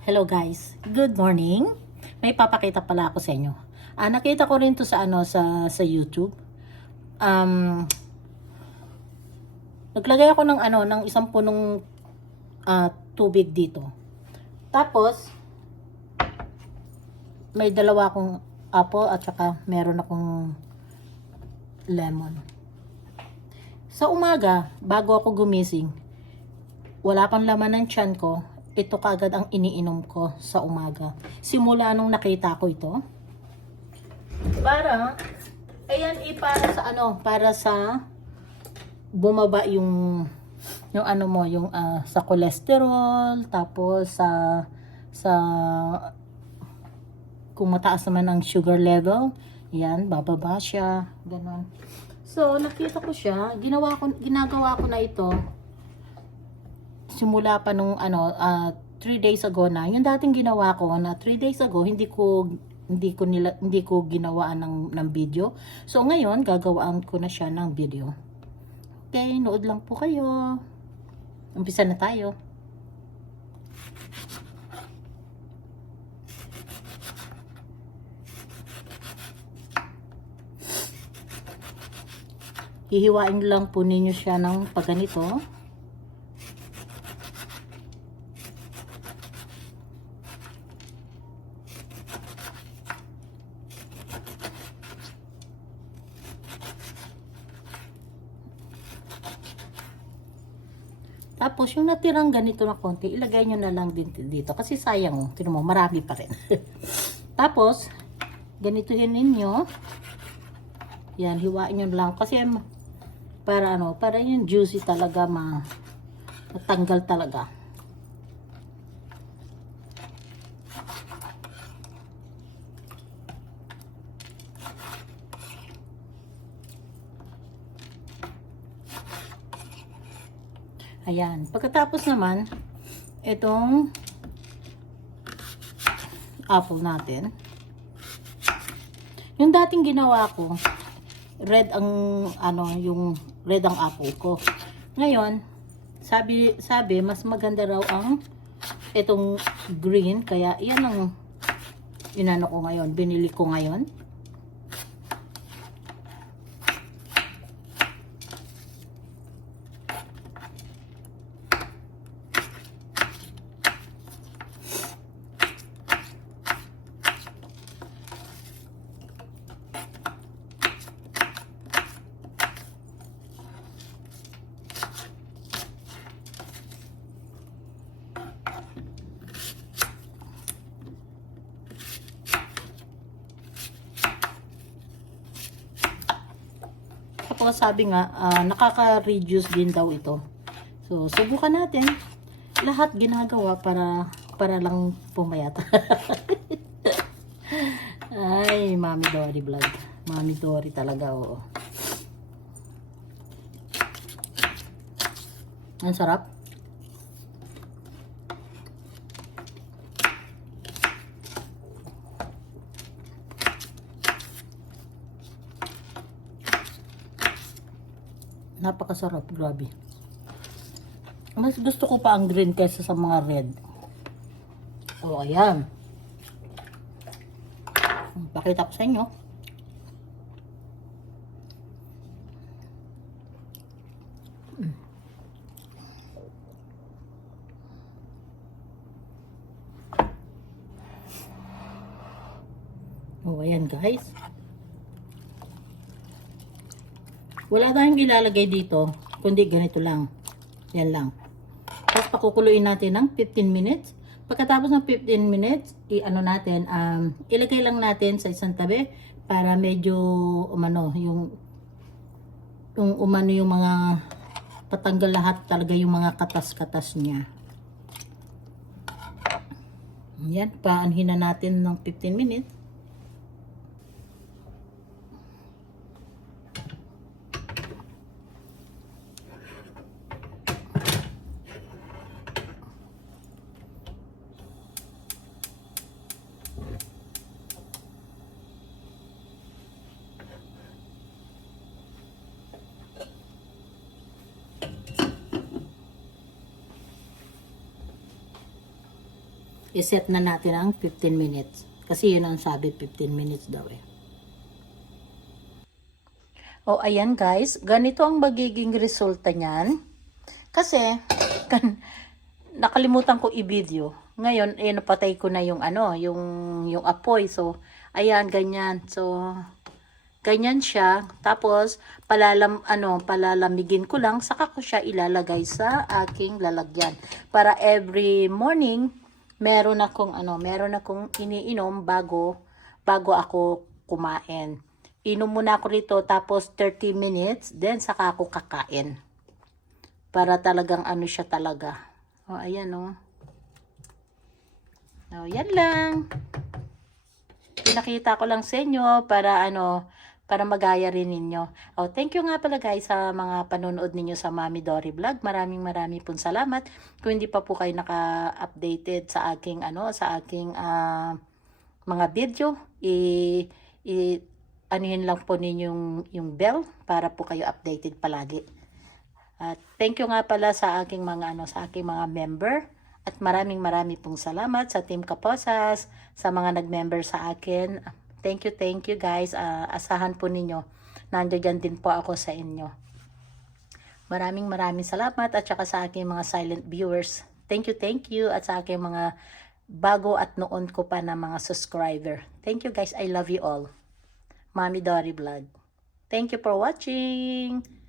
Hello guys, good morning. May papakita pala ako sa inyo. Ah, nakita ko rin to sa ano sa sa YouTube. Um Naglagay ako ng ano ng isang punong ah, tubig dito. Tapos may dalawa akong apple at saka meron akong lemon. Sa umaga, bago ako gumising, wala pang laman ng tiyan ko, ito kagad ang iniinom ko sa umaga. Simula nung nakita ko ito. Para, ayan eh, para sa ano, para sa bumaba yung yung ano mo, yung ah, sa cholesterol, tapos sa sa kung mataas naman ang sugar level, yan, bababa siya, ganun. So, nakita ko siya, ginawa ko, ginagawa ko na ito, simula pa nung ano, 3 days ago na, yung dating ginawa ko na 3 days ago, hindi ko hindi ko nila hindi ko ginawaan ng ng video. So ngayon gagawaan ko na siya ng video. Okay, nood lang po kayo. Umpisa na tayo. Hihiwain lang po ninyo siya ng pagganito. Tapos, yung natirang ganito na konti, ilagay nyo na lang din dito. Kasi sayang, oh. Mo, marami pa rin. Tapos, ganituhin ninyo. Yan, hiwain nyo lang. Kasi, para ano, para yung juicy talaga ma matanggal talaga. Ayan. Pagkatapos naman, itong apple natin. Yung dating ginawa ko, red ang ano, yung red ang apple ko. Ngayon, sabi sabi mas maganda raw ang itong green kaya yan ang inano ko ngayon, binili ko ngayon. Tapos sabi nga, ah, nakaka-reduce din daw ito. So, subukan natin. Lahat ginagawa para para lang pumayat. Ay, Mami Dory vlog. Mami Dory talaga, oo. Ang sarap. Napakasarap, grabe. Mas gusto ko pa ang green kaysa sa mga red. O, ayan. Pakita ko sa inyo. O, ayan guys. Wala tayong ilalagay dito, kundi ganito lang. Yan lang. Tapos pakukuluin natin ng 15 minutes. Pagkatapos ng 15 minutes, i-ano natin, um, ilagay lang natin sa isang tabi para medyo umano, yung yung umano yung mga patanggal lahat talaga yung mga katas-katas niya. Yan, paanhin na natin ng 15 minutes. I-set na natin ang 15 minutes. Kasi yun ang sabi, 15 minutes daw eh. O oh, ayan guys, ganito ang magiging resulta niyan. Kasi, kan, nakalimutan ko i-video. Ngayon, eh, napatay ko na yung ano, yung, yung apoy. So, ayan, ganyan. So, ganyan siya. Tapos, palalam, ano, palalamigin ko lang, saka ko siya ilalagay sa aking lalagyan. Para every morning, meron akong, ano, meron akong iniinom bago, bago ako kumain. Inom muna ako rito, tapos 30 minutes, then saka ako kakain. Para talagang ano siya talaga. O, ayan o. O, yan lang pinakita ko lang sa inyo para ano para magaya rin ninyo. Oh, thank you nga pala guys sa mga panonood ninyo sa Mami Dory Vlog. Maraming maraming pong salamat. Kung hindi pa po kayo naka-updated sa aking ano sa aking ah, mga video, i, i anuhin lang po ninyo yung, bell para po kayo updated palagi. At thank you nga pala sa aking mga ano sa aking mga member at maraming maraming pong salamat sa Team Kaposas, sa mga nag-member sa akin. Thank you, thank you guys. Ah, asahan po ninyo. Nandiyan din po ako sa inyo. Maraming maraming salamat at saka sa aking mga silent viewers. Thank you, thank you. At sa aking mga bago at noon ko pa na mga subscriber. Thank you guys. I love you all. Mami Dory Vlog. Thank you for watching.